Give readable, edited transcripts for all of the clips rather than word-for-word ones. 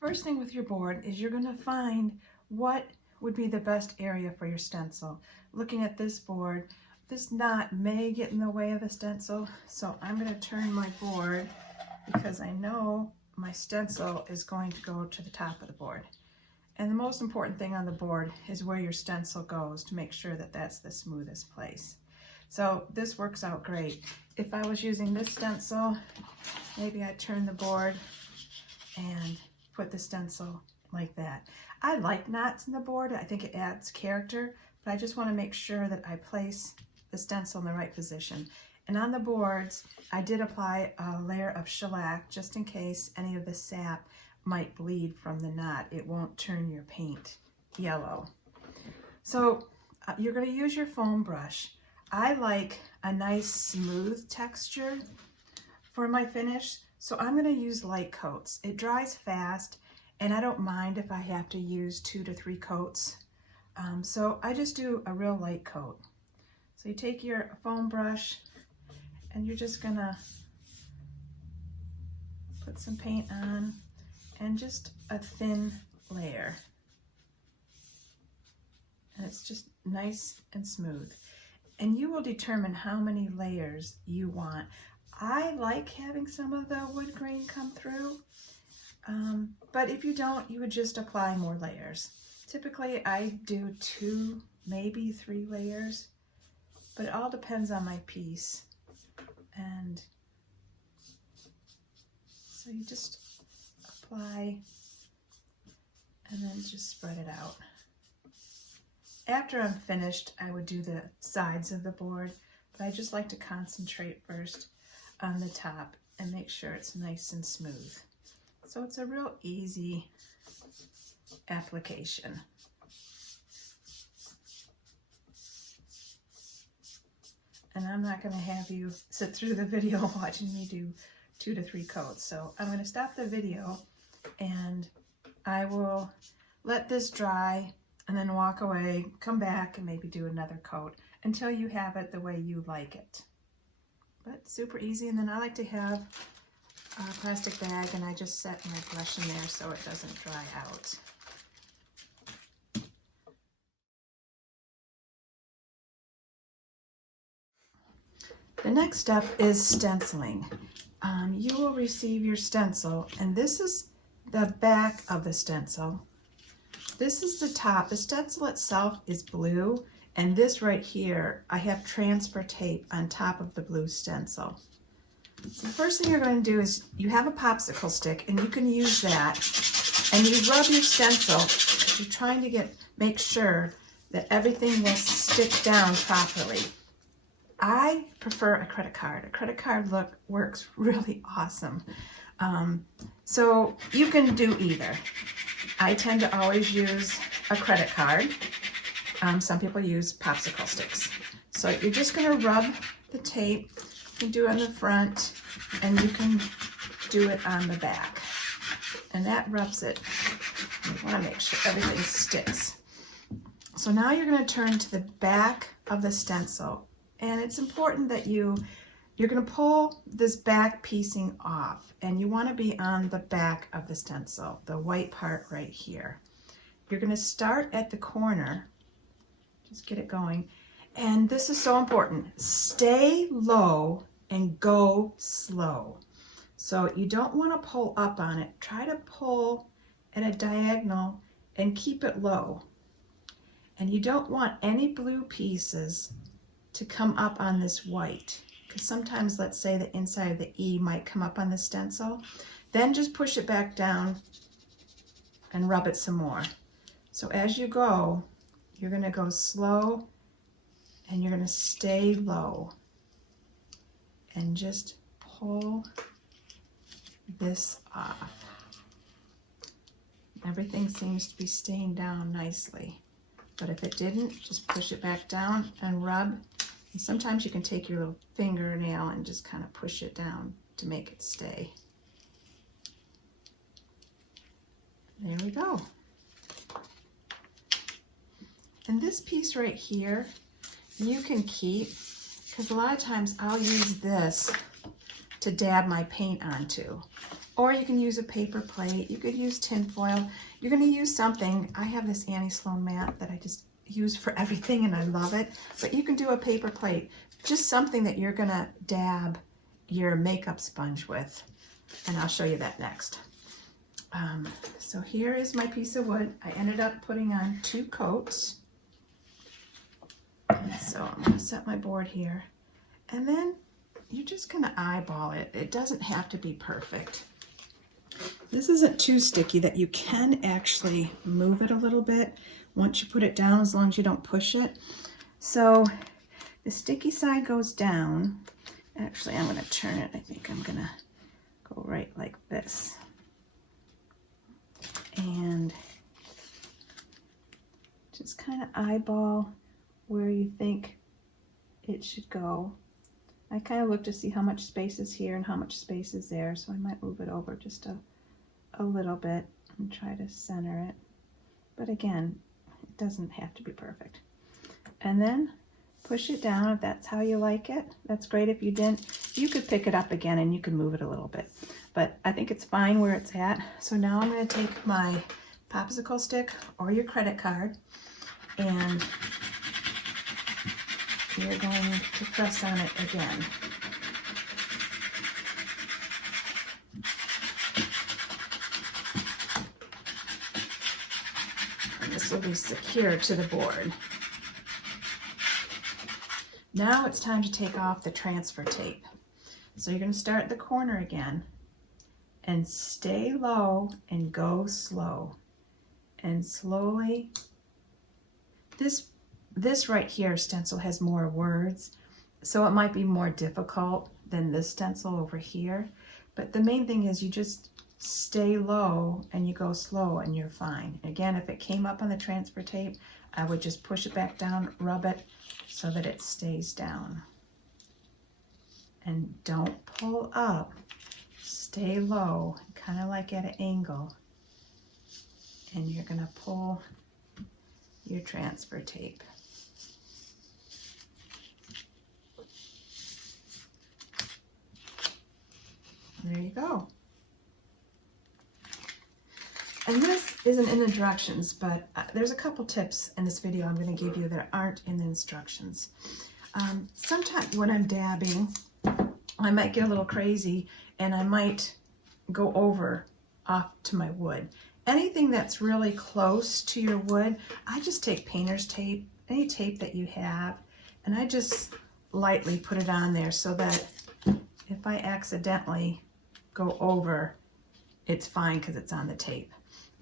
First thing with your board is you're going to find what would be the best area for your stencil. Looking at this board, this knot may get in the way of the stencil, so I'm going to turn my board because I know my stencil is going to go to the top of the board. And the most important thing on the board is where your stencil goes to make sure that that's the smoothest place. So this works out great. If I was using this stencil, maybe I'd turn the board and put the stencil like that. I like knots in the board. I think it adds character, but I just want to make sure that I place the stencil in the right position. And on the boards, I did apply a layer of shellac just in case any of the sap might bleed from the knot. It won't turn your paint yellow. So you're going to use your foam brush. I like a nice smooth texture for my finish, so I'm going to use light coats. It dries fast, and I don't mind if I have to use 2 to 3 coats. So I just do a real light coat. So you take your foam brush, and you're just going to put some paint on, and just a thin layer. And it's just nice and smooth. And you will determine how many layers you want. I like having some of the wood grain come through, but if you don't, you would just apply more layers. Typically, I do 2, maybe 3 layers, but it all depends on my piece. And so you just apply and then just spread it out. After I'm finished, I would do the sides of the board, but I just like to concentrate first on the top and make sure it's nice and smooth. So it's a real easy application. And I'm not going to have you sit through the video watching me do 2 to 3 coats. So I'm going to stop the video and I will let this dry and then walk away, come back and maybe do another coat until you have it the way you like it. But super easy. And then I like to have a plastic bag and I just set my brush in there so it doesn't dry out. The next step is stenciling. You will receive your stencil, and this is the back of the stencil. This is the top. The stencil itself is blue, and this right here, I have transfer tape on top of the blue stencil. So the first thing you're going to do is you have a popsicle stick, and you can use that, and you rub your stencil. You're trying to make sure that everything will stick down properly. I prefer a credit card. A credit card look works really awesome. So you can do either. I tend to always use a credit card. Some people use popsicle sticks. So you're just going to rub the tape. You can do it on the front, and you can do it on the back. And that rubs it. You want to make sure everything sticks. So now you're going to turn to the back of the stencil. And it's important that you're going to pull this back piecing off, and you want to be on the back of the stencil, the white part right here. You're going to start at the corner, just get it going, and this is so important. Stay low and go slow. So you don't want to pull up on it. Try to pull at a diagonal and keep it low. And you don't want any blue pieces to come up on this white, because sometimes, let's say, the inside of the E might come up on the stencil. Then just push it back down and rub it some more. So as you go, you're going to go slow and you're going to stay low and just pull this off. Everything seems to be staying down nicely, but if it didn't, just push it back down and rub. And sometimes you can take your little fingernail and just kind of push it down to make it stay. There we go. And this piece right here, you can keep, because a lot of times I'll use this to dab my paint onto. or you can use a paper plate. You could use tin foil. You're going to use something. I have this Annie Sloan mat that I just use for everything and I love it, but you can do a paper plate, just something that you're going to dab your makeup sponge with, and I'll show you that next. So here is my piece of wood. I ended up putting on 2 coats. So I'm going to set my board here, and then you're just going to eyeball it. It doesn't have to be perfect. This isn't too sticky that you can actually move it a little bit once you put it down, as long as you don't push it. So the sticky side goes down. Actually, I'm going to turn it. I think I'm going to go right like this. And just kind of eyeball where you think it should go. I kind of look to see how much space is here and how much space is there, so I might move it over just a little bit and try to center it. But again, it doesn't have to be perfect. And then push it down if that's how you like it. That's great. If you didn't, you could pick it up again and you can move it a little bit. But I think it's fine where it's at. So now I'm going to take my popsicle stick or your credit card, and you're going to press on it again. And this will be secure to the board. Now it's time to take off the transfer tape. So you're going to start at the corner again and stay low and go slow. And slowly, this right here stencil has more words, so it might be more difficult than this stencil over here. But the main thing is you just stay low and you go slow and you're fine. Again, if it came up on the transfer tape, I would just push it back down, rub it so that it stays down. And don't pull up, stay low, kind of like at an angle. And you're going to pull your transfer tape. There you go. And this isn't in the directions, but there's a couple tips in this video I'm going to give you that aren't in the instructions. Sometimes when I'm dabbing, I might get a little crazy and I might go over off to my wood. Anything that's really close to your wood, I just take painter's tape, any tape that you have, and I just lightly put it on there so that if I accidentally go over, it's fine because it's on the tape.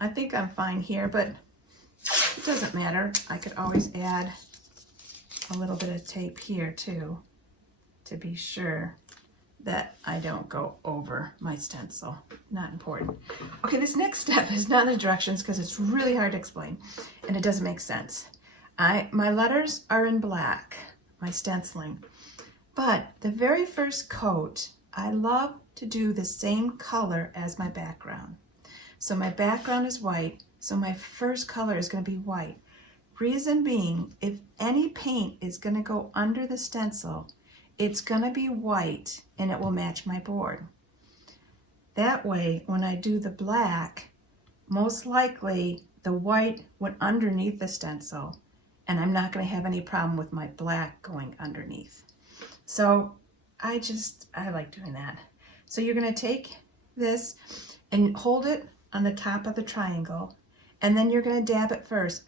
I think I'm fine here, but it doesn't matter. I could always add a little bit of tape here too to be sure that I don't go over my stencil. Not important. Okay, this next step is not in the directions because it's really hard to explain and it doesn't make sense. My letters are in black, my stenciling, but the very first coat, I love to do the same color as my background. So my background is white, so my first color is going to be white. Reason being, if any paint is going to go under the stencil, it's going to be white and it will match my board. That way, when I do the black, most likely the white went underneath the stencil and I'm not going to have any problem with my black going underneath. So I like doing that. So you're going to take this and hold it on the top of the triangle, and then you're going to dab it first.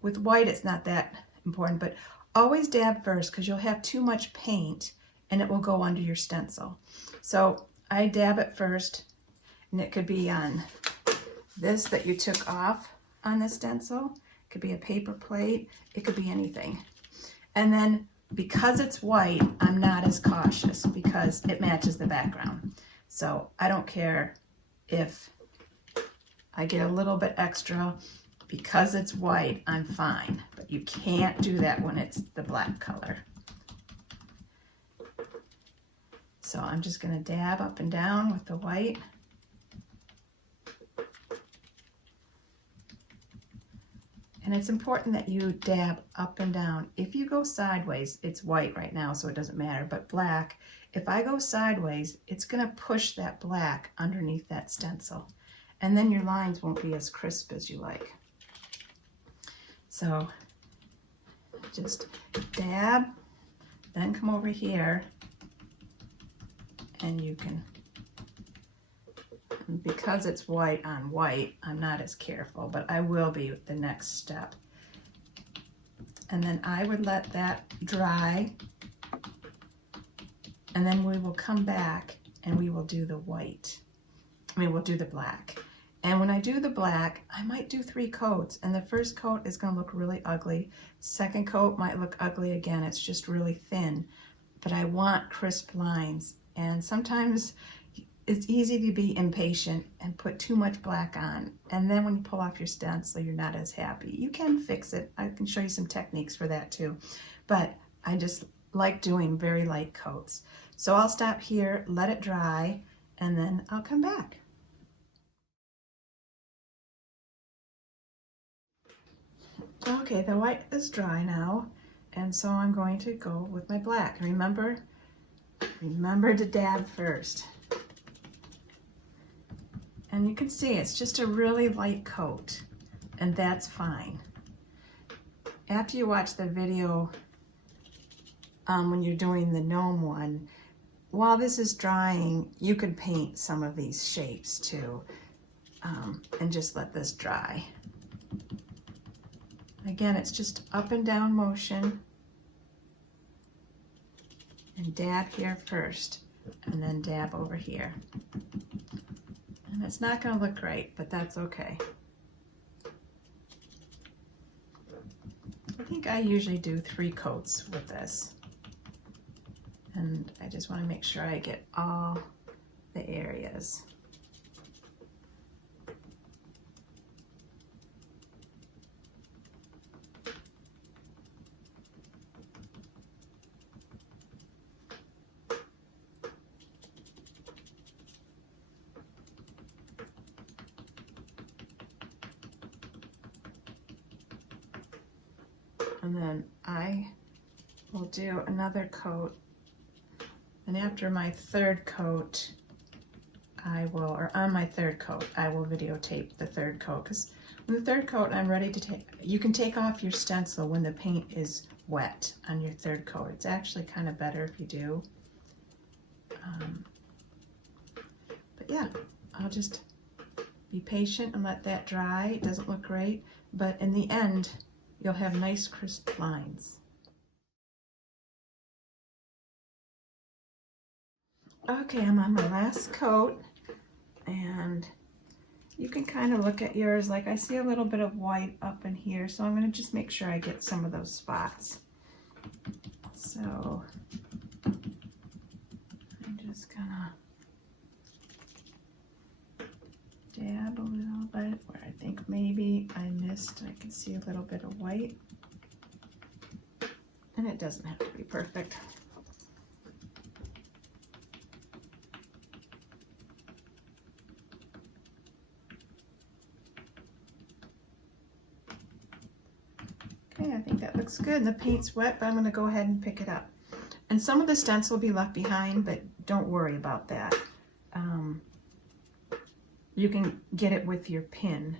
With white it's not that important, but always dab first because you'll have too much paint and it will go under your stencil. So I dab it first, and it could be on this that you took off on the stencil. It could be a paper plate. It could be anything. And then because it's white, I'm not as cautious because it matches the background. So I don't care if I get a little bit extra. Because it's white, I'm fine. But you can't do that when it's the black color. So I'm just going to dab up and down with the white. And it's important that you dab up and down. If you go sideways, it's white right now, so it doesn't matter, but black, if I go sideways, it's gonna push that black underneath that stencil. And then your lines won't be as crisp as you like. So just dab, then come over here, and you can, because it's white on white, I'm not as careful, but I will be with the next step. And then I would let that dry, and then we will come back and we will do the white. We'll do the black. And when I do the black, I might do 3 coats, and the first coat is gonna look really ugly. Second coat might look ugly again, it's just really thin, but I want crisp lines. And sometimes it's easy to be impatient and put too much black on, and then when you pull off your stencil, you're not as happy. You can fix it. I can show you some techniques for that too, but I just like doing very light coats. So I'll stop here, let it dry, and then I'll come back. Okay, the white is dry now, and so I'm going to go with my black. Remember to dab first. And you can see it's just a really light coat, and that's fine. After you watch the video when you're doing the gnome one, while this is drying, you could paint some of these shapes too, and just let this dry. Again, it's just up and down motion, and dab here first, and then dab over here. And it's not going to look great, but that's okay. I think I usually do 3 coats with this. And I just want to make sure I get all the areas. And then I will do another coat, and after my 3rd coat, I will, or on my 3rd coat, I will videotape the 3rd coat, because on the 3rd coat, I'm ready to take, you can take off your stencil when the paint is wet on your 3rd coat. It's actually kind of better if you do. But yeah, I'll just be patient and let that dry. It doesn't look great, but in the end, you'll have nice crisp lines. Okay, I'm on my last coat, and you can kind of look at yours. Like, I see a little bit of white up in here, so I'm going to just make sure I get some of those spots. So I'm just gonna dab a little bit where I think maybe I missed. I can see a little bit of white, and it doesn't have to be perfect. Okay, I think that looks good. And the paint's wet, but I'm going to go ahead and pick it up. And some of the stencil will be left behind, but don't worry about that. You can get it with your pin.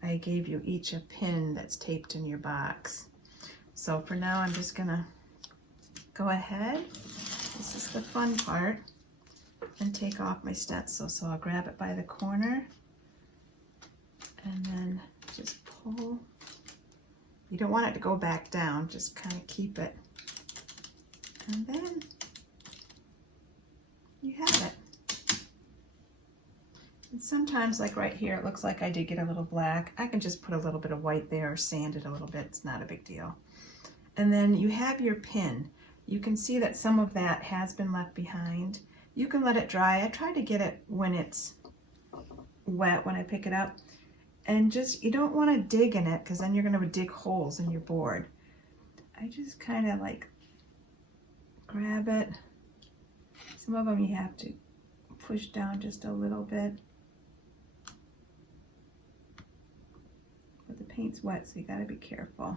I gave you each a pin that's taped in your box. So for now, I'm just going to go ahead. This is the fun part. And take off my stencil. So I'll grab it by the corner and then just pull. You don't want it to go back down, just kind of keep it. And then you have it. And sometimes, like right here, it looks like I did get a little black. I can just put a little bit of white there or sand it a little bit. It's not a big deal. And then you have your pin. You can see that some of that has been left behind. You can let it dry. I try to get it when it's wet when I pick it up. And just, you don't want to dig in it because then you're going to dig holes in your board. I just kind of like grab it. Some of them you have to push down just a little bit. But the paint's wet, so you gotta be careful.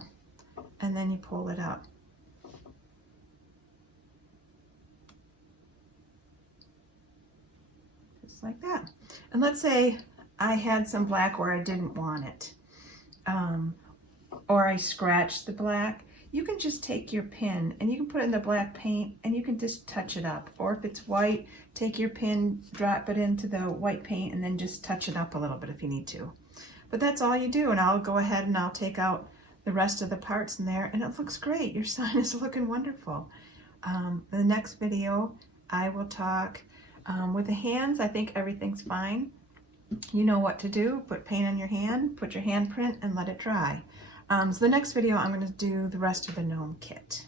And then you pull it up. Just like that. And let's say I had some black where I didn't want it. Or I scratched the black. You can just take your pin and you can put it in the black paint and you can just touch it up. Or if it's white, take your pin, drop it into the white paint and then just touch it up a little bit if you need to. But that's all you do, and I'll go ahead and I'll take out the rest of the parts in there and it looks great. Your sign is looking wonderful. In the next video, I will talk with the hands. I think everything's fine. You know what to do. Put paint on your hand, put your handprint, and let it dry. So the next video, I'm going to do the rest of the gnome kit.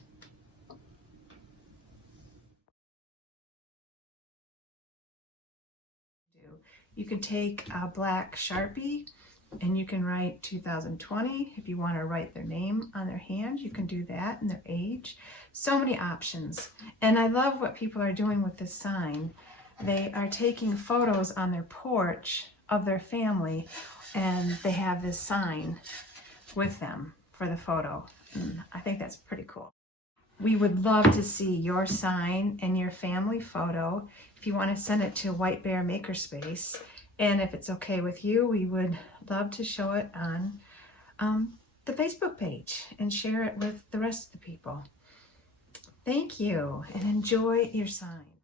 You can take a black Sharpie and you can write 2020. If you want to write their name on their hand, you can do that, and their age. So many options. And I love what people are doing with this sign. They are taking photos on their porch of their family, and they have this sign with them for the photo. And I think that's pretty cool. We would love to see your sign and your family photo. If you want to send it to White Bear Makerspace, and if it's okay with you, we would love to show it on the Facebook page and share it with the rest of the people. Thank you, and enjoy your sign.